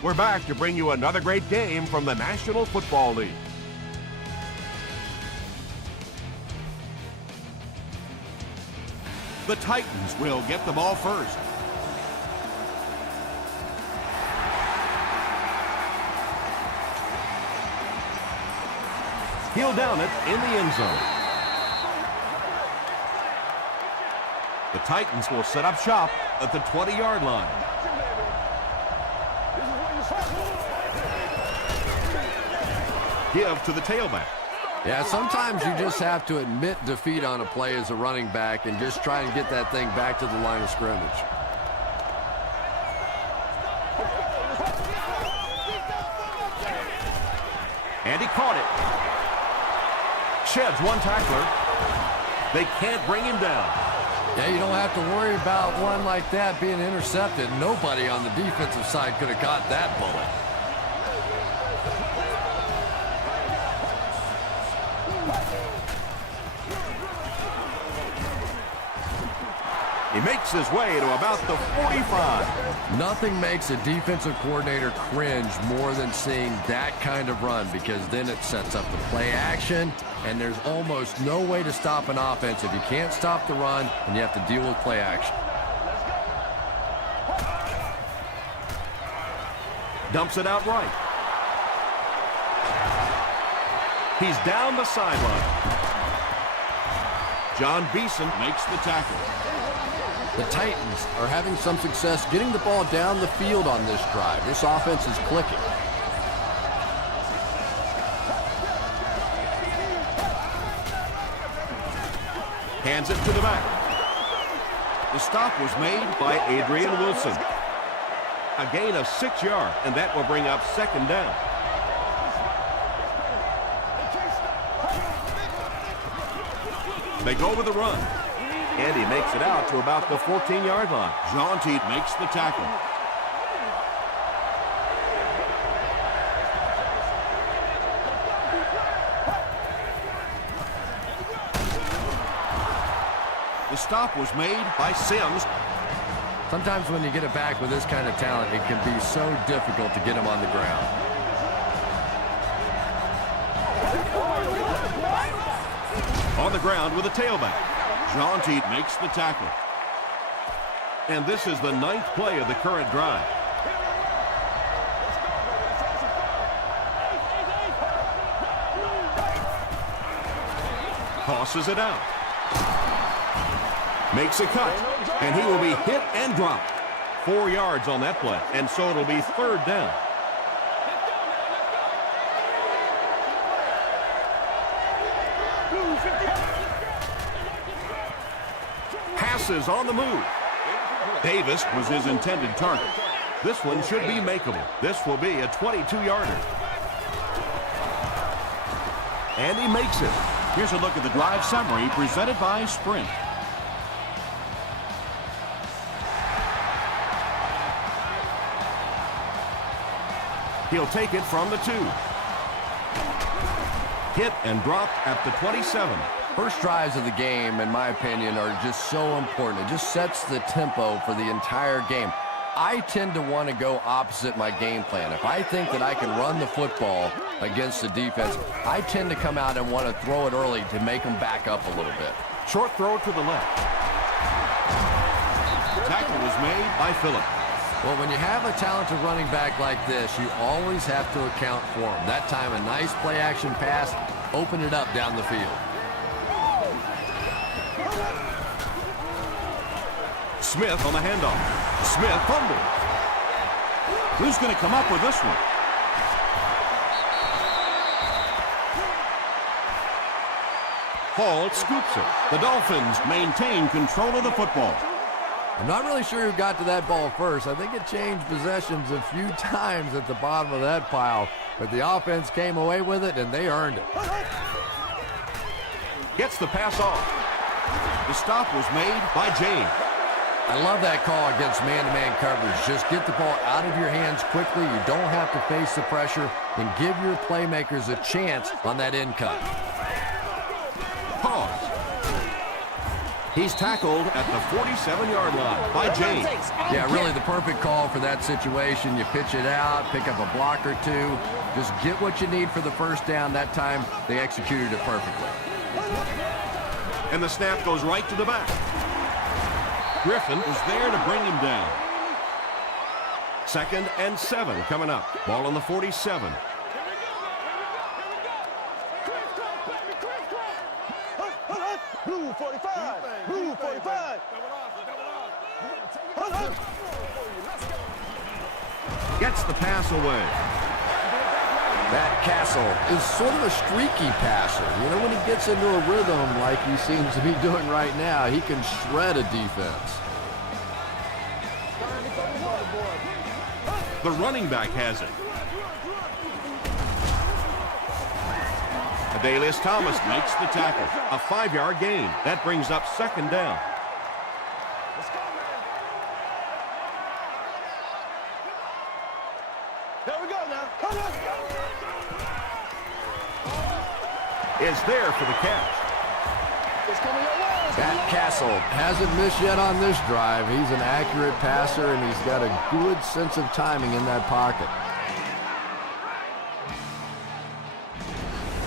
We're back to bring you another great game from the National Football League. The Titans will get the ball first. He'll down it in the end zone. The Titans will set up shop at the 20-yard line. Give to the tailback. Yeah, sometimes you just have to admit defeat on a play as a running back and just try and get that thing back to the line of scrimmage. And he caught it. Sheds one tackler. They can't bring him down. Yeah, you don't have to worry about one like that being intercepted. Nobody on the defensive side could have caught that bullet. He makes his way to about the 45. Nothing makes a defensive coordinator cringe more than seeing that kind of run, because then it sets up the play action, and there's almost no way to stop an offense if you can't stop the run and you have to deal with play action. Dumps it out right. He's down the sideline. John Beeson makes the tackle. The Titans are having some success getting the ball down the field on this drive. This offense is clicking. Hands it to the back. The stop was made by Adrian Wilson. A gain of 6 yards, and that will bring up second down. They go with the run. And he makes it out to about the 14-yard line. Jaunty makes the tackle. The stop was made by Sims. Sometimes when you get it back with this kind of talent, it can be so difficult to get him on the ground. On the ground with a tailback. Jaunty makes the tackle. And this is the 9th play of the current drive. Tosses it out. Makes a cut. And he will be hit and dropped. 4 yards on that play. And so it'll be third down. Passes on the move. Davis was his intended target. This one should be makeable. This will be a 22-yarder. And he makes it. Here's a look at the drive summary presented by Sprint. He'll take it from the 2. Hit and dropped at the 27. First drives of the game, in my opinion, are just so important. It just sets the tempo for the entire game. I tend to want to go opposite my game plan. If I think that I can run the football against the defense, I tend to come out and want to throw it early to make them back up a little bit. Short throw to the left. Tackle was made by Phillip. Well, when you have a talented running back like this, you always have to account for him. That time, a nice play-action pass, open it up down the field. Smith on the handoff. Smith fumbled. Who's going to come up with this one? Hall scoops it. The Dolphins maintain control of the football. I'm not really sure who got to that ball first. I think it changed possessions a few times at the bottom of that pile, but the offense came away with it, and they earned it. Gets the pass off. The stop was made by James. I love that call against man-to-man coverage. Just get the ball out of your hands quickly. You don't have to face the pressure, and give your playmakers a chance on that end cut. Pause. He's tackled at the 47-yard line by James. Yeah, really the perfect call for that situation. You pitch it out, pick up a block or two. Just get what you need for the first down. That time, they executed it perfectly. And the snap goes right to the back. Griffin was there to bring him down. 2nd and 7 coming up. Ball on the 47. Blue 45. Blue 45. Gets the pass away. Matt Castle is sort of a streaky passer. You know, when he gets into a rhythm like he seems to be doing right now, he can shred a defense. The running back has it. Adalius Thomas makes the tackle. A 5-yard gain. That brings up 2nd down. There we go now. Is there for the catch. It's coming your way. Matt Castle hasn't missed yet on this drive. He's an accurate passer, and he's got a good sense of timing in that pocket.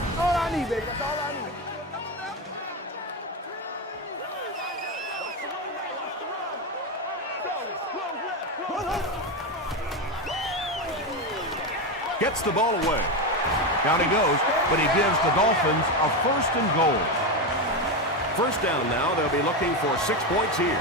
That's all I need, baby. That's all I need. Gets the ball away. Down he goes, but he gives the Dolphins a 1st and goal. 1st down now. They'll be looking for 6 points here.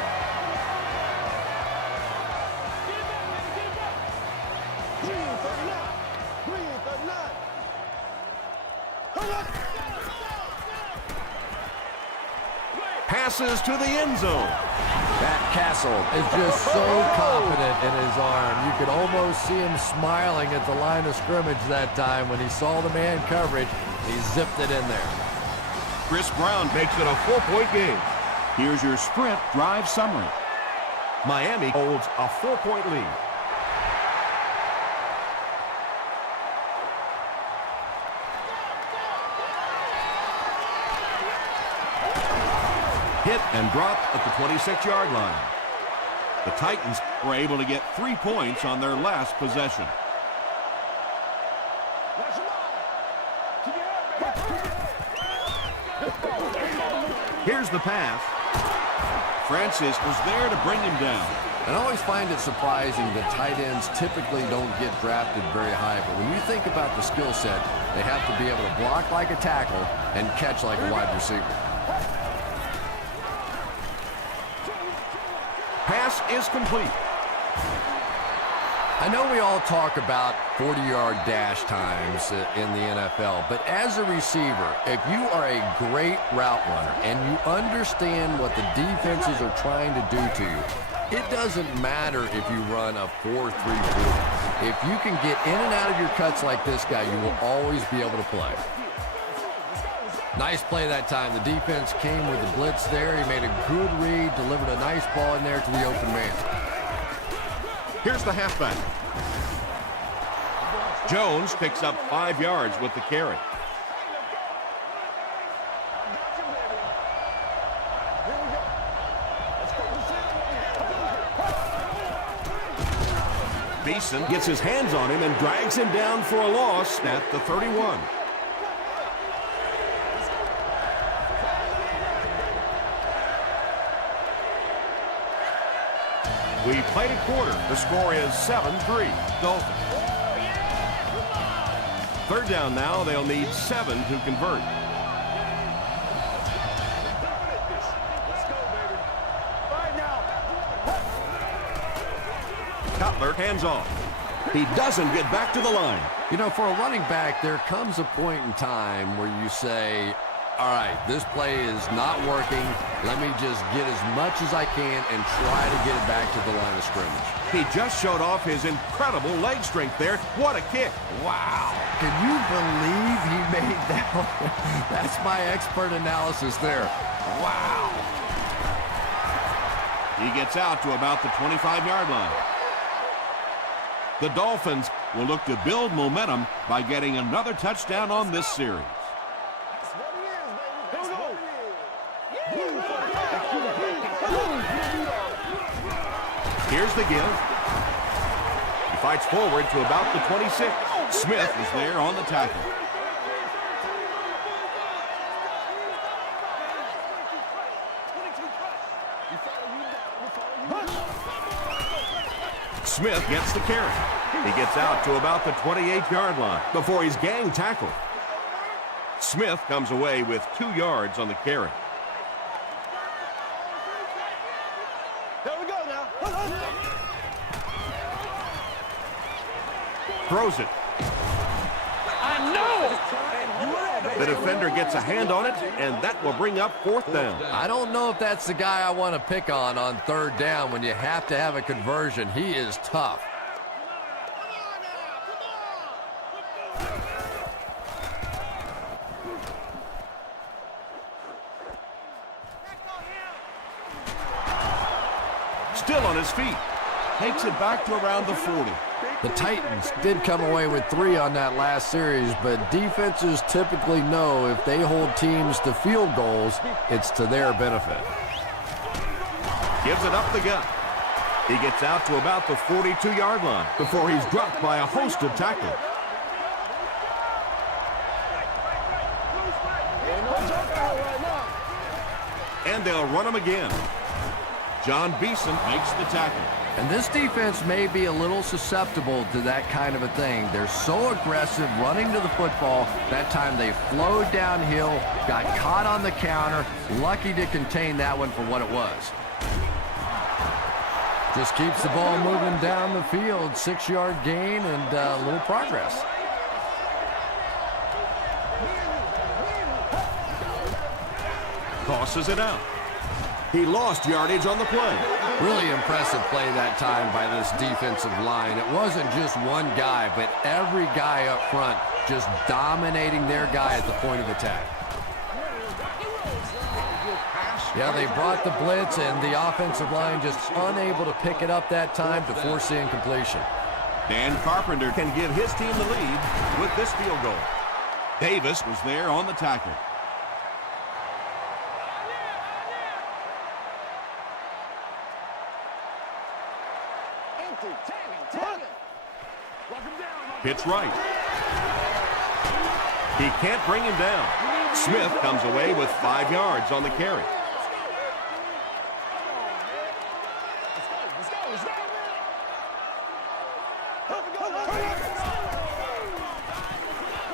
Passes to the end zone. Matt Castle is just so confident in his arm. You could almost see him smiling at the line of scrimmage that time when he saw the man coverage. He zipped it in there. Chris Brown makes it a 4-point game. Here's your sprint drive summary. Miami holds a 4-point lead. Hit and dropped at the 26-yard line. The Titans were able to get 3 points on their last possession. Here's the pass. Francis was there to bring him down. And I always find it surprising that tight ends typically don't get drafted very high. But when you think about the skill set, they have to be able to block like a tackle and catch like a wide receiver. Pass is complete. I know we all talk about 40-yard dash times in the NFL, but as a receiver, if you are a great route runner and you understand what the defenses are trying to do to you, it doesn't matter if you run a 4-3-4. If you can get in and out of your cuts like this guy, you will always be able to play. Nice play that time. The defense came with the blitz there. He made a good read, delivered a nice ball in there to the open man. Here's the halfback. Jones picks up 5 yards with the carry. Beeson gets his hands on him and drags him down for a loss at the 31. We played a quarter. The score is 7-3, Dolphins. 3rd down now. They'll need 7 to convert. Cutler hands off. He doesn't get back to the line. You know, for a running back, there comes a point in time where you say, all right, this play is not working. Let me just get as much as I can and try to get it back to the line of scrimmage. He just showed off his incredible leg strength there. What a kick. Wow. Can you believe he made that one? That's my expert analysis there. Wow. He gets out to about the 25-yard line. The Dolphins will look to build momentum by getting another touchdown on this series. Here's the give. He fights forward to about the 26. Smith is there on the tackle. Smith gets the carry. He gets out to about the 28-yard line before he's gang tackled. Smith comes away with 2 yards on the carry. There we go now. Throws it. I know. The defender gets a hand on it, and that will bring up 4th down. I don't know if that's the guy I want to pick on 3rd down when you have to have a conversion. He is tough. Still on his feet. Takes it back to around the 40. The Titans did come away with 3 on that last series, but defenses typically know if they hold teams to field goals, it's to their benefit. Gives it up the gut. He gets out to about the 42-yard line before he's dropped by a host of tacklers. And they'll run him again. John Beeson makes the tackle. And this defense may be a little susceptible to that kind of a thing. They're so aggressive running to the football. That time they flowed downhill, got caught on the counter, lucky to contain that one for what it was. Just keeps the ball moving down the field. 6-yard gain and a little progress. Tosses it out. He lost yardage on the play. Really impressive play that time by this defensive line. It wasn't just one guy, but every guy up front just dominating their guy at the point of attack. Yeah, they brought the blitz, and the offensive line just unable to pick it up that time to force the incompletion. Dan Carpenter can give his team the lead with this field goal. Davis was there on the tackle. Pitch right. He can't bring him down. Smith comes away with 5 yards on the carry.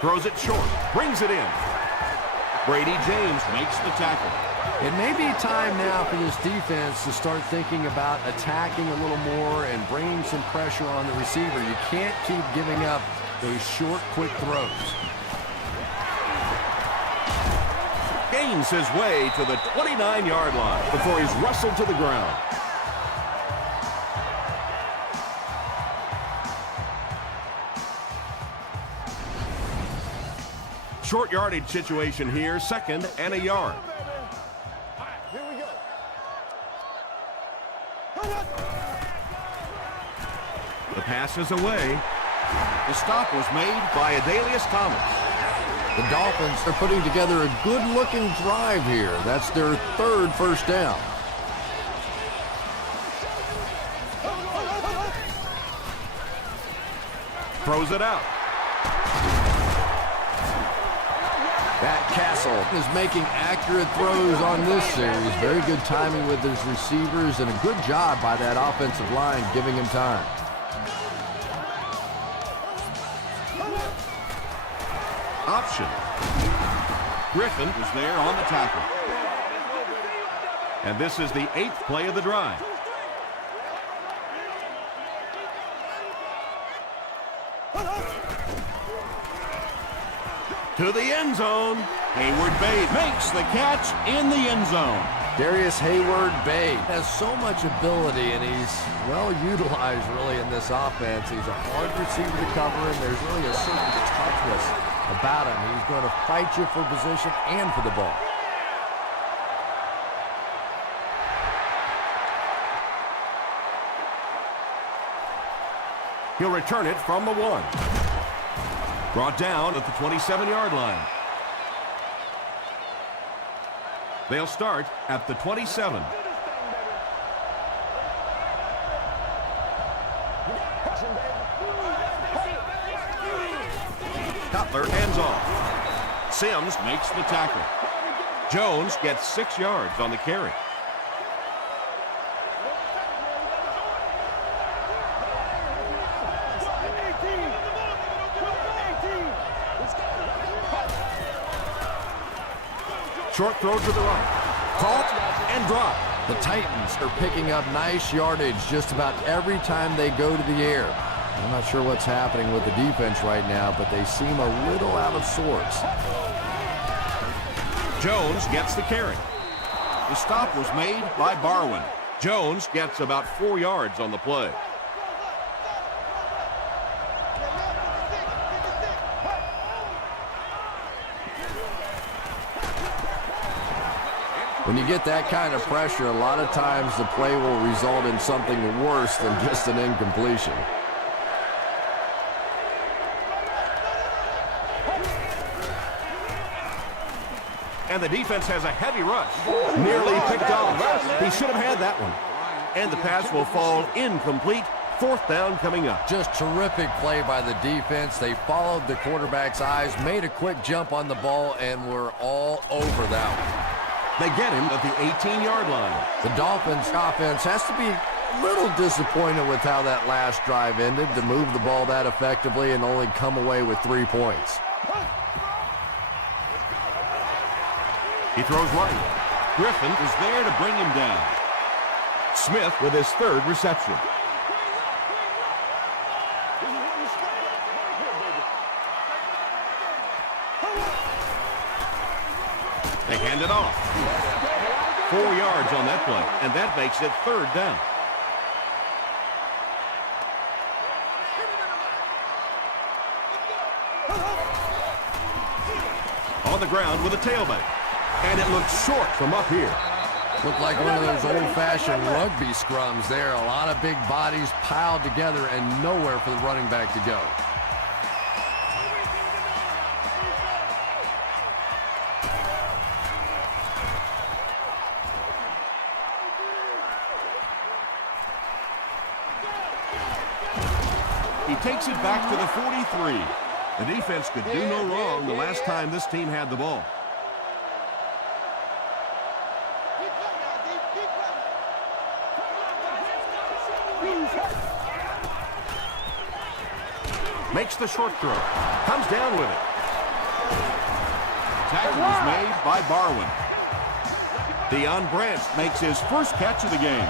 Throws it short. Brings it in. Brady James makes the tackle. It may be time now for this defense to start thinking about attacking a little more and bringing some pressure on the receiver. You can't keep giving up those short, quick throws. Gains his way to the 29-yard line before he's wrestled to the ground. Short yardage situation here, 2nd and a yard. Here we go. The pass is away. The stop was made by Adalius Thomas. The Dolphins are putting together a good-looking drive here. That's their 3rd first down. Throws it out. Matt Castle is making accurate throws on this series. Very good timing with his receivers and a good job by that offensive line giving him time. Option. Griffin is there on the tackle. And this is the 8th play of the drive. To the end zone. Hayward Bay makes the catch in the end zone. Darius Hayward-Bay has so much ability, and he's well utilized really in this offense. He's a hard receiver to cover, and there's really a certain toughness about him. He's going to fight you for position and for the ball. He'll return it from the 1. Brought down at the 27-yard line. They'll start at the 27. Cutler hands off. Sims makes the tackle. Jones gets 6 yards on the carry. Short throw to the right. Caught and dropped. The Titans are picking up nice yardage just about every time they go to the air. I'm not sure what's happening with the defense right now, but they seem a little out of sorts. Jones gets the carry. The stop was made by Barwin. Jones gets about 4 yards on the play. When you get that kind of pressure, a lot of times the play will result in something worse than just an incompletion. And the defense has a heavy rush. Nearly picked off. He should have had that one. And the pass will fall incomplete. 4th down coming up. Just terrific play by the defense. They followed the quarterback's eyes, made a quick jump on the ball, and were all over that one. They get him at the 18-yard line. The Dolphins offense has to be a little disappointed with how that last drive ended, to move the ball that effectively and only come away with 3 points. He throws right. Griffin is there to bring him down. Smith with his 3rd reception. They hand it off. 4 yards on that play, and that makes it 3rd down. On the ground with a tailback. And it looks short from up here. Looked like one of those old-fashioned rugby scrums there. A lot of big bodies piled together and nowhere for the running back to go. He takes it back to the 43. The defense could do no wrong the last time this team had the ball. Makes the short throw. Comes down with it. Tackle was made by Barwin. Deion Branch makes his first catch of the game.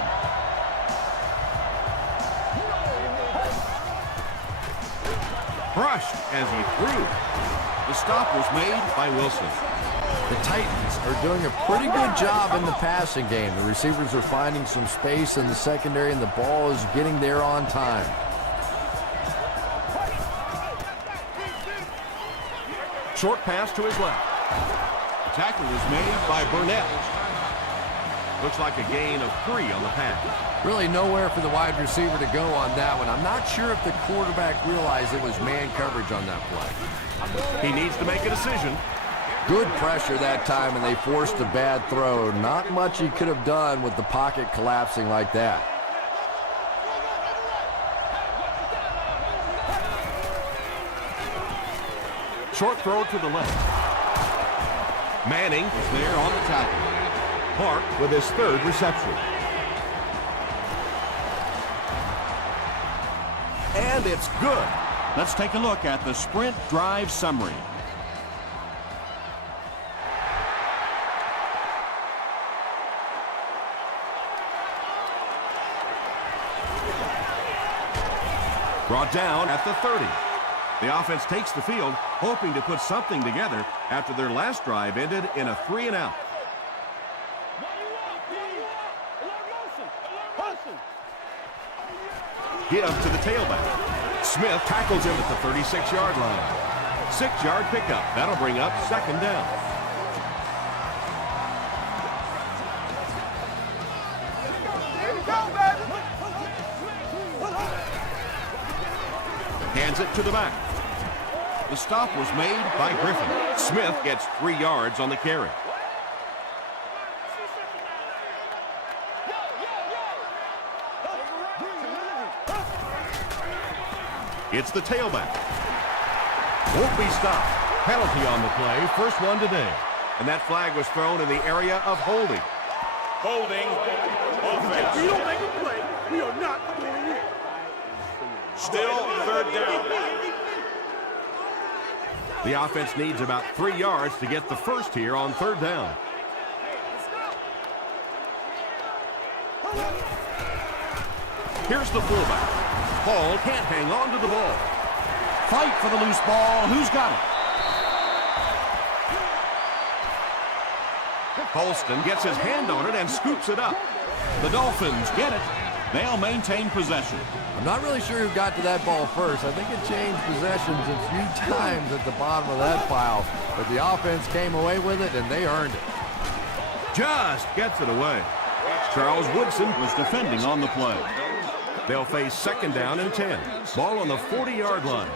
Brushed as he threw. The stop was made by Wilson. The Titans are doing a pretty good job in the passing game. The receivers are finding some space in the secondary, and the ball is getting there on time. Short pass to his left. The tackle was made by Burnett. Looks like a gain of 3 on the pass. Really nowhere for the wide receiver to go on that one. I'm not sure if the quarterback realized it was man coverage on that play. He needs to make a decision. Good pressure that time, and they forced a bad throw. Not much he could have done with the pocket collapsing like that. Short throw to the left. Manning was there on the tackle. Clark with his 3rd reception. And it's good. Let's take a look at the sprint drive summary. Brought down at the 30. The offense takes the field, hoping to put something together after their last drive ended in a 3-and-out. Give to the tailback. Smith tackles him at the 36-yard line. 6-yard pickup. That'll bring up 2nd down. Hands it to the back. The stop was made by Griffin. Smith gets 3 yards on the carry. It's the tailback. Won't be stopped. Penalty on the play. First one today. And that flag was thrown in the area of holding. Holding. Offense. If we don't make a play, we are not going in. Still third down. The offense needs about 3 yards to get the first here on third down. Here's the fullback. Hall can't hang on to the ball. Fight for the loose ball. Who's got it? Holston gets his hand on it and scoops it up. The Dolphins get it. They'll maintain possession. I'm not really sure who got to that ball first. I think it changed possessions a few times at the bottom of that pile. But the offense came away with it, and they earned it. Just gets it away. Charles Woodson was defending on the play. They'll face second down and 10. Ball on the 40-yard line.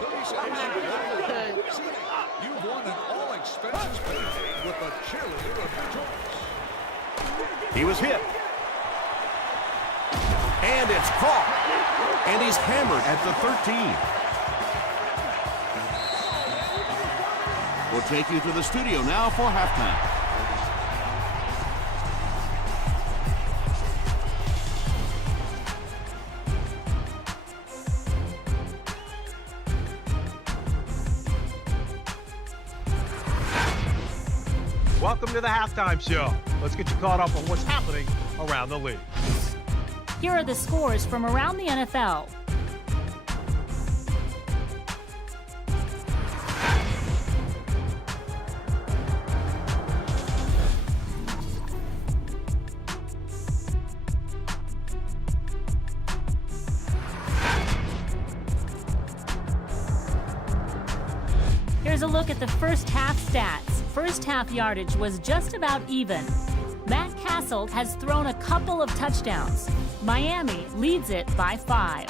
You've won an all-expenses paid with the cheerleader of your choice. He was hit. And it's caught. And he's hammered at the 13. We'll take you to the studio now for halftime. Welcome to the halftime show. Let's get you caught up on what's happening around the league. Here are the scores from around the NFL. Here's a look at the first half stats. First half yardage was just about even. Matt Castle has thrown a couple of touchdowns. Miami leads it by 5.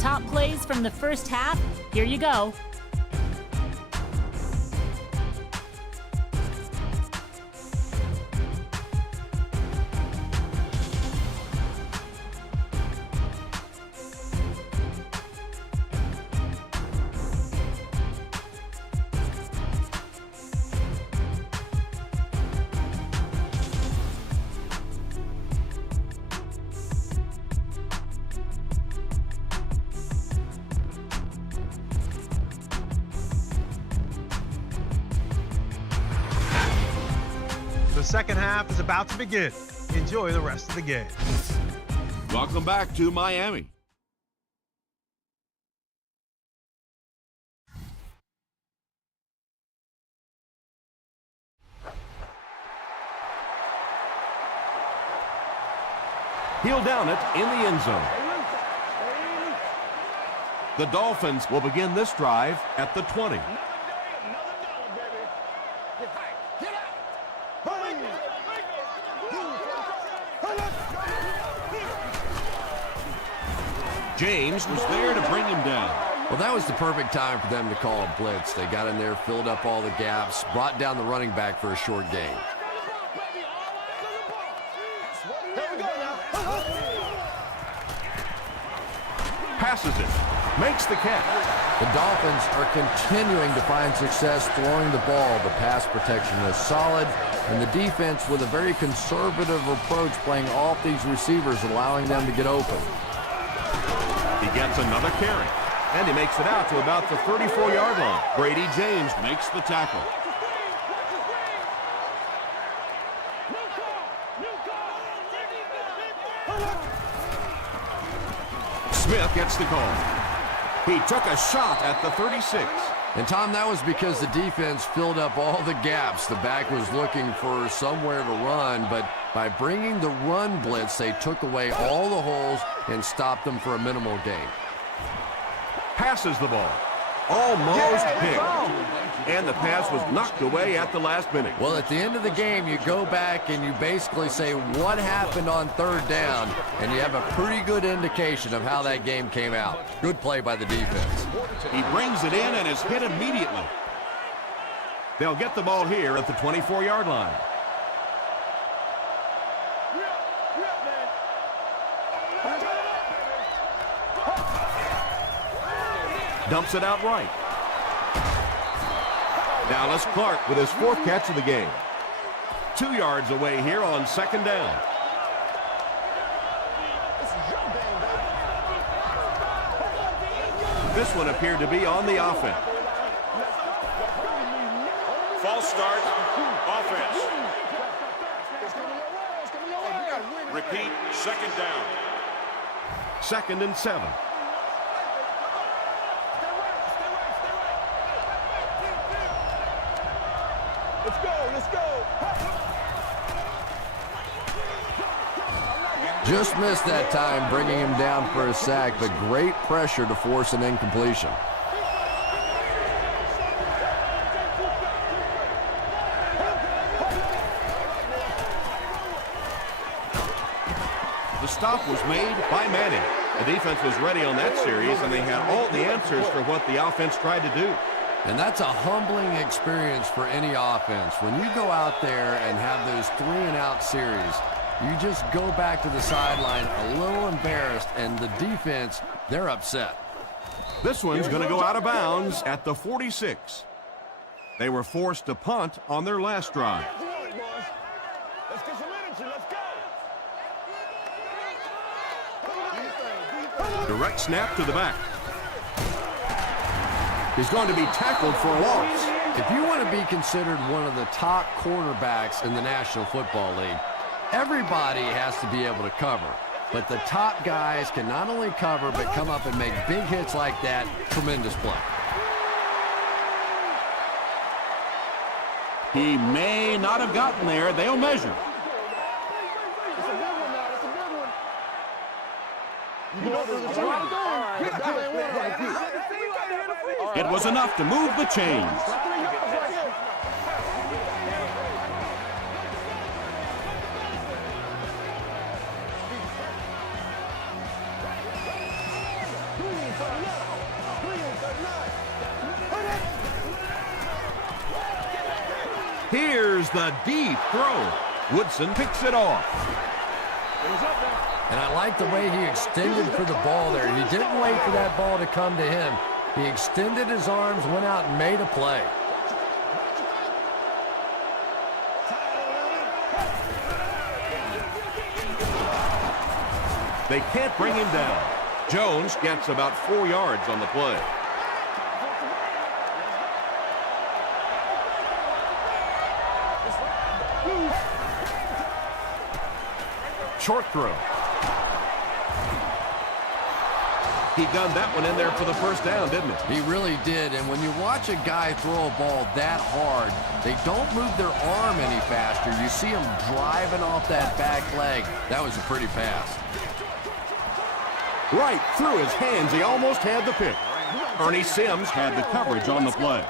Top plays from the first half. Here you go. The second half is about to begin. Enjoy the rest of the game. Welcome back to Miami. He'll down it in the end zone. The Dolphins will begin this drive at the 20. James was there to bring him down. Well, that was the perfect time for them to call a blitz. They got in there, filled up all the gaps, brought down the running back for a short gain. Passes it. Makes the catch. The Dolphins are continuing to find success throwing the ball. The pass protection is solid, and the defense with a very conservative approach playing off these receivers, allowing them to get open. He gets another carry, and he makes it out to about the 34-yard line. Brady James makes the tackle. Smith gets the call. He took a shot at the 36. And, Tom, that was because the defense filled up all the gaps. The back was looking for somewhere to run, but by bringing the run blitz, they took away all the holes and stopped them for a minimal gain. Passes the ball. Almost picked. And the pass was knocked away at the last minute. Well, at the end of the game, you go back and you basically say what happened on third down, and you have a pretty good indication of how that game came out. Good play by the defense. He brings it in and is hit immediately. They'll get the ball here at the 24-yard line. Dumps it out right. Dallas Clark with his 4th catch of the game. 2 yards away here on 2nd down. This one appeared to be on the offense. False start. Offense. Repeat. 2nd down. 2nd and 7. Let's go, let's go. Just missed that time, bringing him down for a sack, but great pressure to force an incompletion. The stop was made by Manning. The defense was ready on that series, and they had all the answers for what the offense tried to do. And that's a humbling experience for any offense. When you go out there and have those 3-and-out series, you just go back to the sideline a little embarrassed, and the defense, they're upset. This one's going to go out of bounds at the 46. They were forced to punt on their last drive. Let's get some energy, let's go. Direct snap to the back. He's going to be tackled for a loss. If you want to be considered one of the top cornerbacks in the National Football League, everybody has to be able to cover. But the top guys can not only cover, but come up and make big hits like that. Tremendous play. He may not have gotten there. They'll measure. It was enough to move the chains. Here's the deep throw. Woodson picks it off. And I like the way he extended for the ball there. He didn't wait for that ball to come to him. He extended his arms, went out and made a play. They can't bring him down. Jones gets about 4 yards on the play. Short throw. He gunned that one in there for the first down, didn't he? He really did, and when you watch a guy throw a ball that hard, they don't move their arm any faster. You see him driving off that back leg. That was a pretty pass. Right through his hands, he almost had the pick. Ernie Sims had the coverage on the play.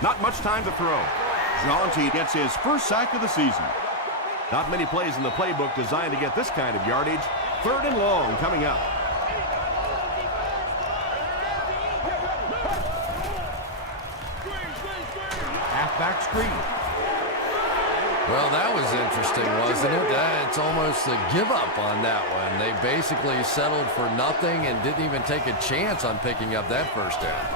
Not much time to throw. Jaunty gets his first sack of the season. Not many plays in the playbook designed to get this kind of yardage. 3rd and long coming up. Halfback screen. Well, that was interesting, wasn't it? It's almost a give up on that one. They basically settled for nothing and didn't even take a chance on picking up that first down.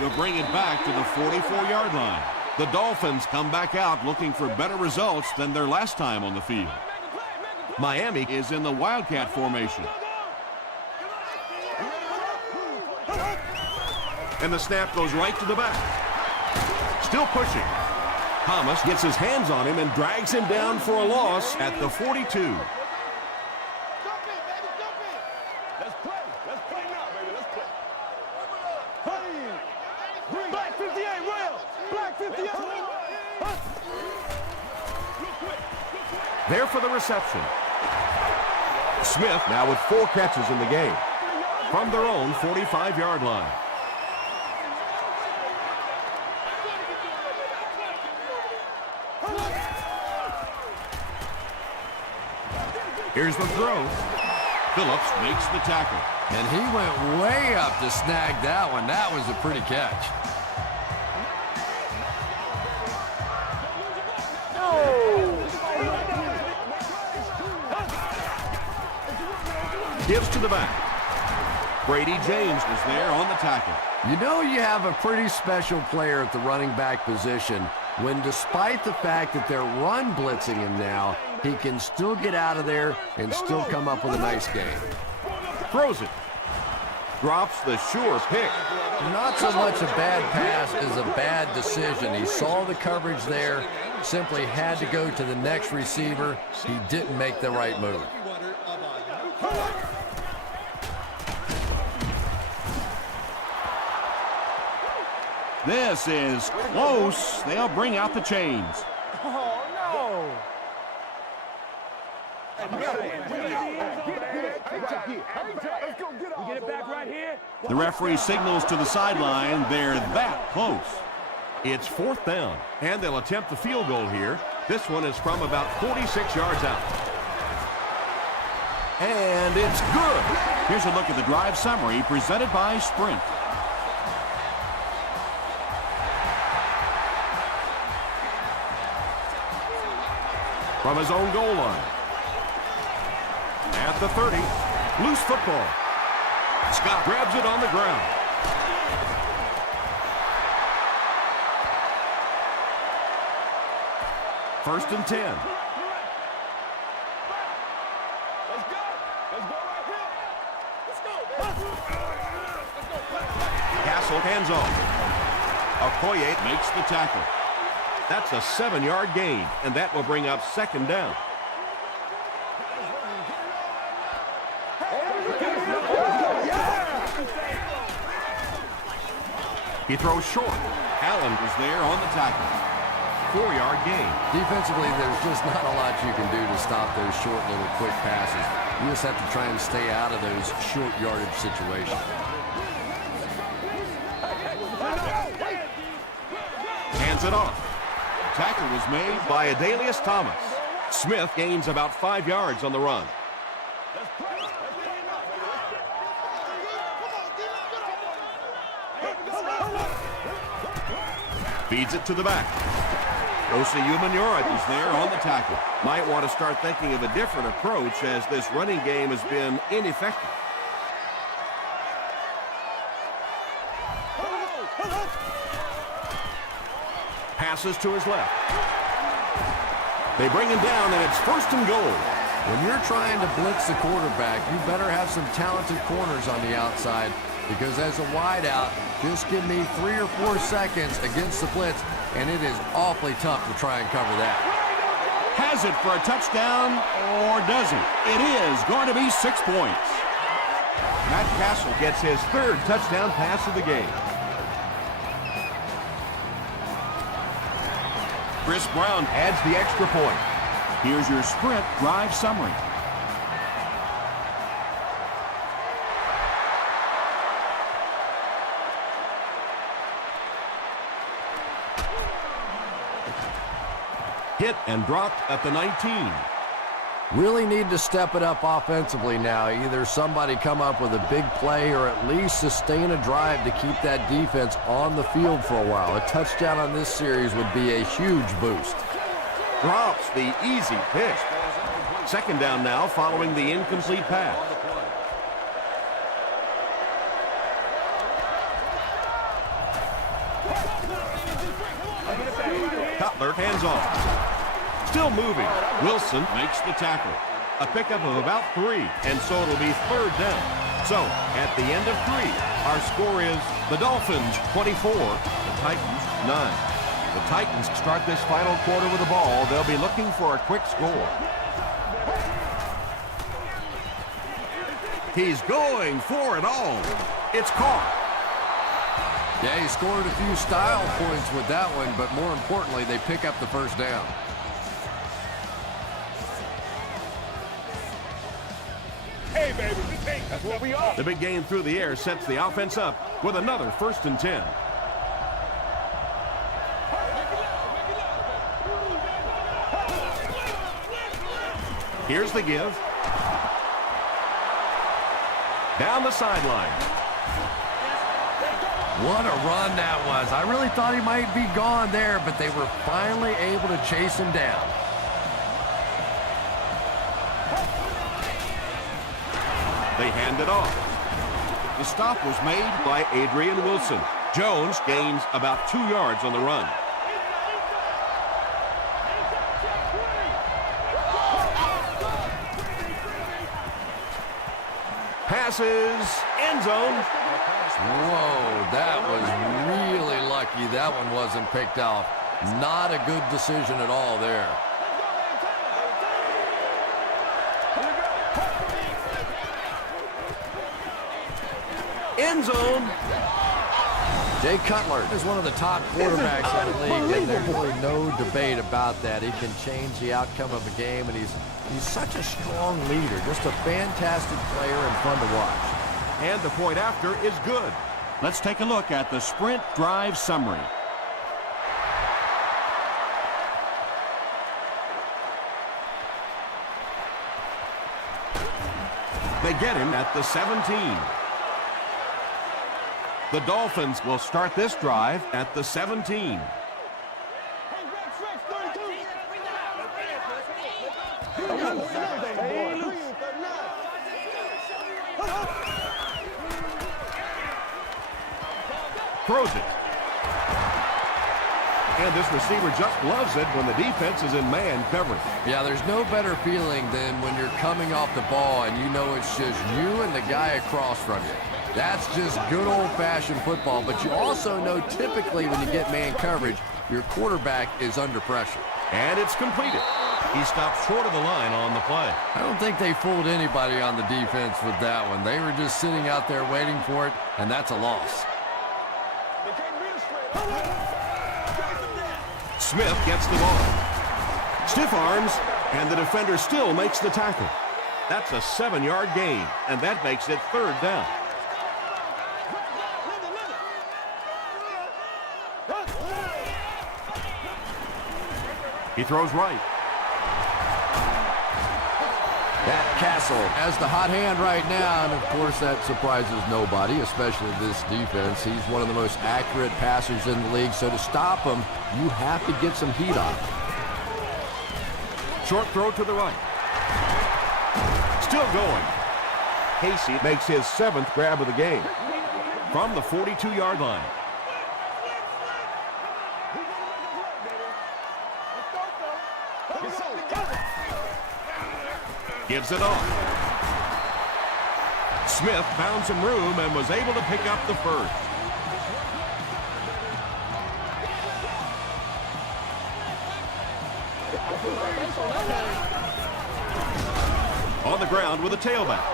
You'll bring it back to the 44-yard line. The Dolphins come back out looking for better results than their last time on the field. Miami is in the Wildcat formation. And the snap goes right to the back. Still pushing. Thomas gets his hands on him and drags him down for a loss at the 42. There for the reception. Smith now with 4 catches in the game from their own 45-yard line. Here's the throw. Phillips makes the tackle. And he went way up to snag that one. That was a pretty catch. Gives to the back. Brady James was there on the tackle. You know you have a pretty special player at the running back position when, despite the fact that they're run blitzing him now, he can still get out of there and still come up with a nice game. Throws it. Drops the sure pick. Not so much a bad pass as a bad decision. He saw the coverage there, simply had to go to the next receiver. He didn't make the right move. This is close. They'll bring out the chains. Oh, no. Get it back right here. The referee signals to the sideline. They're that close. It's 4th down, and they'll attempt the field goal here. This one is from about 46 yards out. And it's good. Here's a look at the drive summary presented by Sprint. From his own goal line. At the 30, loose football. Scott grabs it on the ground. First and 10. Let's go. Let's go right here. Let's go, baby. Let's go. Castle hands off. Okoye makes the tackle. That's a 7-yard gain, and that will bring up 2nd down. He throws short. Allen was there on the tackle. 4-yard gain. Defensively, there's just not a lot you can do to stop those short little quick passes. You just have to try and stay out of those short yardage situations. Hands it off. Tackle was made by Adalius Thomas. Smith gains about 5 yards on the run. Feeds it to the back. Osi Umenyiora is there on the tackle. Might want to start thinking of a different approach as this running game has been ineffective. Passes to his left. They bring him down, and it's 1st and goal. When you're trying to blitz the quarterback, you better have some talented corners on the outside, because as a wideout, just give me 3 or 4 seconds against the blitz, and it is awfully tough to try and cover that. Has it for a touchdown, or doesn't? It is going to be 6 points. Matt Castle gets his 3rd touchdown pass of the game. Chris Brown adds the extra point. Here's your Sprint drive summary. Hit and dropped at the 19. Really need to step it up offensively now. Either somebody come up with a big play or at least sustain a drive to keep that defense on the field for a while. A touchdown on this series would be a huge boost. Drops the easy pitch. 2nd down now following the incomplete pass. Cutler hands off. Still moving. Wilson makes the tackle. A pickup of about 3, and so it'll be 3rd down. So, at the end of 3, our score is the Dolphins 24, the Titans 9. The Titans start this final quarter with the ball. They'll be looking for a quick score. He's going for it all. It's caught. Yeah, he scored a few style points with that one, but more importantly, they pick up the 1st down. Hey, baby, that's what we are. The big game through the air sets the offense up with another 1st and 10. Here's the give. Down the sideline. What a run that was. I really thought he might be gone there, but they were finally able to chase him down. They hand it off. The stop was made by Adrian Wilson. Jones gains about 2 yards on the run. Passes, end zone. Whoa, that was really lucky that one wasn't picked off. Not a good decision at all there. End zone. Jay Cutler is one of the top quarterbacks in the league, and there's really no debate about that. He can change the outcome of a game, and he's such a strong leader, just a fantastic player and fun to watch. And the point after is good. Let's take a look at the sprint drive summary. They get him at the 17. The Dolphins will start this drive at the 17. Throws it. And this receiver just loves it when the defense is in man coverage. Yeah, there's no better feeling than when you're coming off the ball and you know it's just you and the guy across from you. That's just good old-fashioned football, but you also know typically when you get man coverage, your quarterback is under pressure. And it's completed. He stopped short of the line on the play. I don't think they fooled anybody on the defense with that one. They were just sitting out there waiting for it, and that's a loss. Smith gets the ball. Stiff arms, and the defender still makes the tackle. That's a 7-yard gain, and that makes it 3rd down. He throws right. That Castle has the hot hand right now, and of course that surprises nobody, especially this defense. He's one of the most accurate passers in the league, so to stop him, you have to get some heat on him. Short throw to the right. Still going. Casey makes his 7th grab of the game from the 42-yard line. Gives it off. Smith found some room and was able to pick up the 1st. On the ground with a tailback.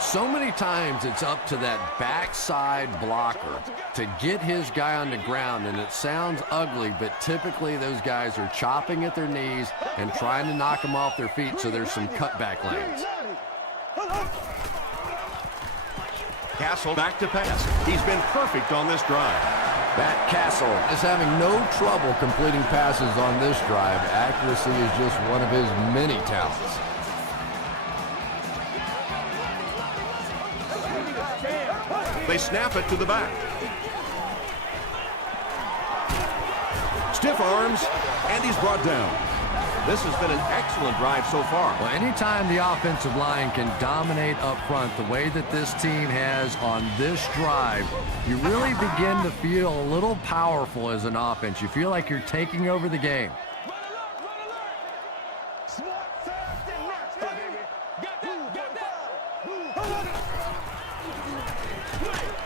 So many times it's up to that backside blocker to get his guy on the ground, and it sounds ugly, but typically those guys are chopping at their knees and trying to knock them off their feet, so there's some cutback lanes. Castle back to pass. He's been perfect on this drive. Matt Castle is having no trouble completing passes on this drive. Accuracy is just one of his many talents. They snap it to the back. Stiff arms, and he's brought down. This has been an excellent drive so far. Well, anytime the offensive line can dominate up front the way that this team has on this drive, you really begin to feel a little powerful as an offense. You feel like you're taking over the game.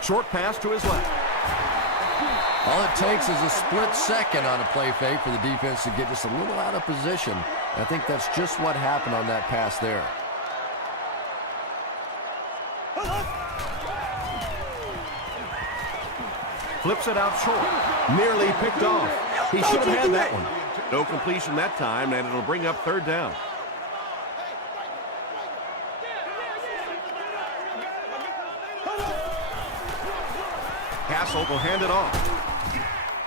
Short pass to his left. All it takes is a split second on a play fake for the defense to get just a little out of position. I think that's just what happened on that pass there. Flips it out short. Nearly picked off. He should have had that one. No completion that time, and it'll bring up 3rd down. Castle will hand it off.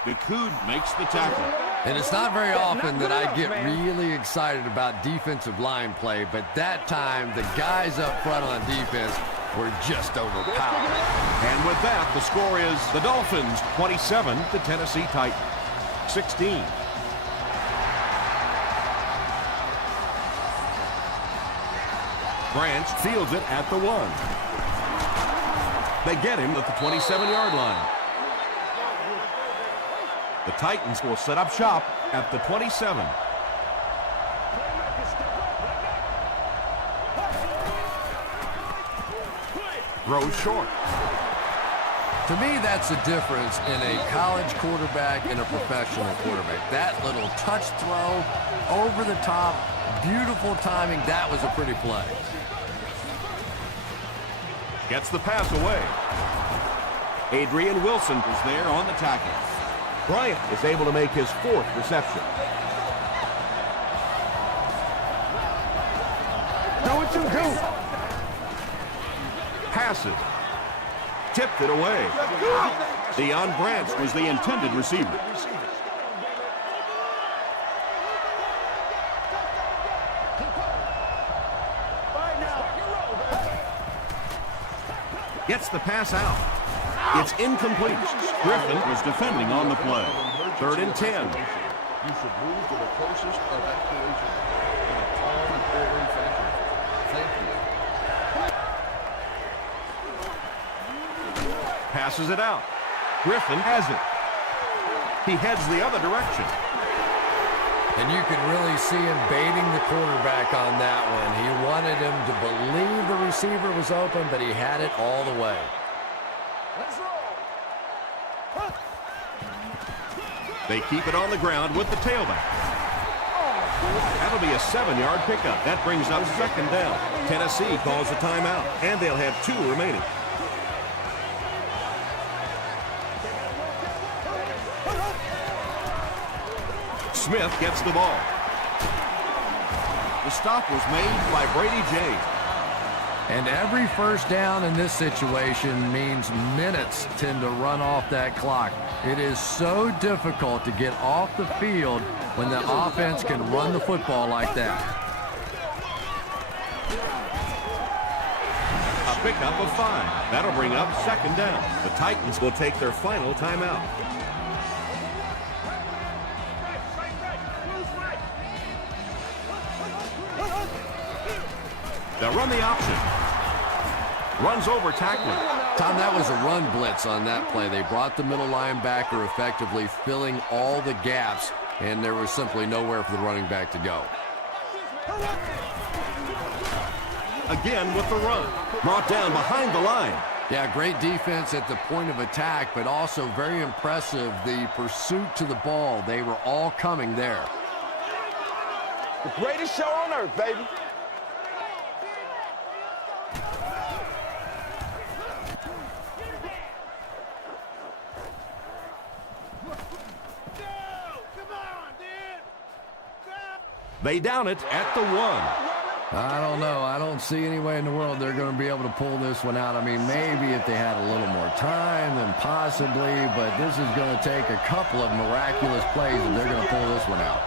McCood makes the tackle. And it's not very often that I get really excited about defensive line play, but that time the guys up front on defense were just overpowered. And with that, the score is the Dolphins 27, the Tennessee Titans 16. Branch fields it at the 1. They get him at the 27-yard line. The Titans will set up shop at the 27. Throws short. To me, that's the difference in a college quarterback and a professional quarterback. That little touch throw, over the top, beautiful timing. That was a pretty play. Gets the pass away. Adrian Wilson is there on the tackle. Bryant is able to make his 4th reception. Do what you do. Passes. Tipped it away. Deion Branch was the intended receiver. Gets the pass out. It's incomplete. Griffin was defending on the play. 3rd and 10. You should move to the closest evacuation in a calm and orderly fashion. Thank you. Passes it out. Griffin has it. He heads the other direction. And you can really see him baiting the quarterback on that one. He wanted him to believe the receiver was open, but he had it all the way. Let's roll. They keep it on the ground with the tailback. That'll be a 7-yard pickup. That brings up 2nd down. Tennessee calls a timeout, and they'll have 2 remaining. Smith gets the ball. The stop was made by Brady J. And every first down in this situation means minutes tend to run off that clock. It is so difficult to get off the field when the offense can run the football like that. A pickup of 5. That'll bring up 2nd down. The Titans will take their final timeout. They'll run the option. Runs over tackler. Tom, that was a run blitz on that play. They brought the middle linebacker effectively filling all the gaps, and there was simply nowhere for the running back to go. Again with the run. Brought down behind the line. Yeah, great defense at the point of attack, but also very impressive the pursuit to the ball. They were all coming there. The greatest show on earth, baby. They down it at the 1. I don't know. I don't see any way in the world they're going to be able to pull this one out. I mean, maybe if they had a little more time, then possibly, but this is going to take a couple of miraculous plays if they're going to pull this one out.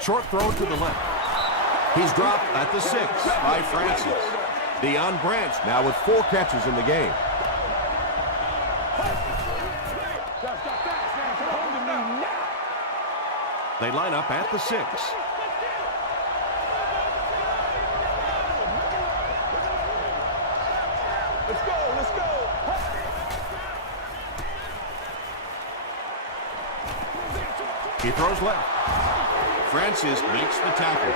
Short throw to the left. He's dropped at the 6 by Francis. Deion Branch now with 4 catches in the game. They line up at the 6. Let's go, let's go. He throws left. Francis makes the tackle.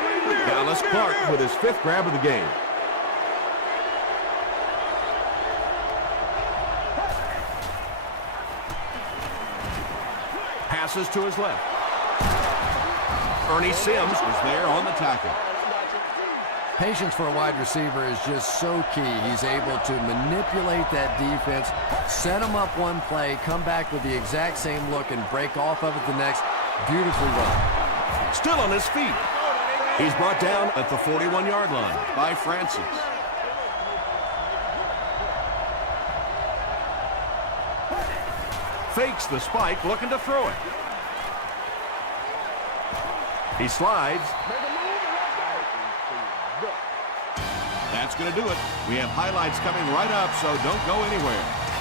Dallas Clark with his 5th grab of the game. Passes to his left. Ernie Sims was there on the tackle. Patience for a wide receiver is just so key. He's able to manipulate that defense, set them up one play, come back with the exact same look, and break off of it the next. Beautifully run. Still on his feet. He's brought down at the 41-yard line by Francis. Fakes the spike, looking to throw it. He slides. Make a move and let's go. that's going to do it. We have highlights coming right up, so don't go anywhere.